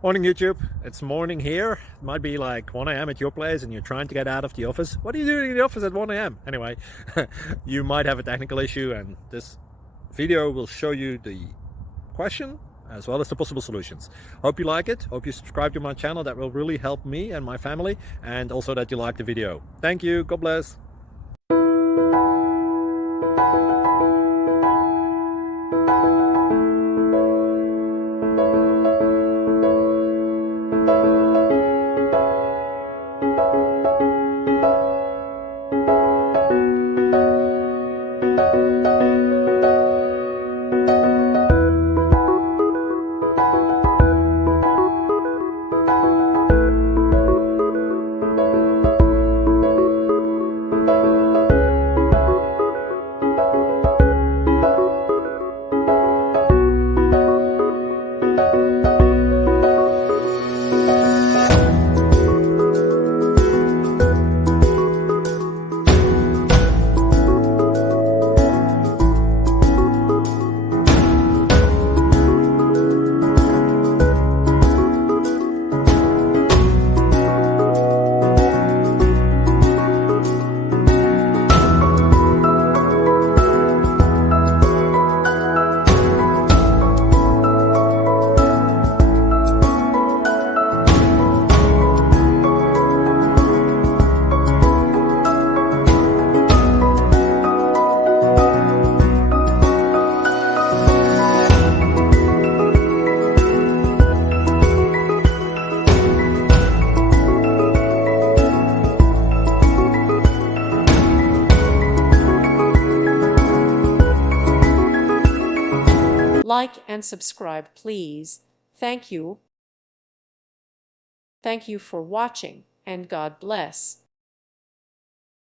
Morning YouTube, it's morning here. It might be like 1 a.m. at your place and you're trying to get out of the office. What are you doing in the office at 1 a.m.? Anyway, you might have a technical issue and this video will show you the question as well as the possible solutions. Hope you like it, hope you subscribe to my channel. That will really help me and my family, and also that you like the video. Thank you, God bless. Like and subscribe, please. Thank you. Thank you for watching, and God bless.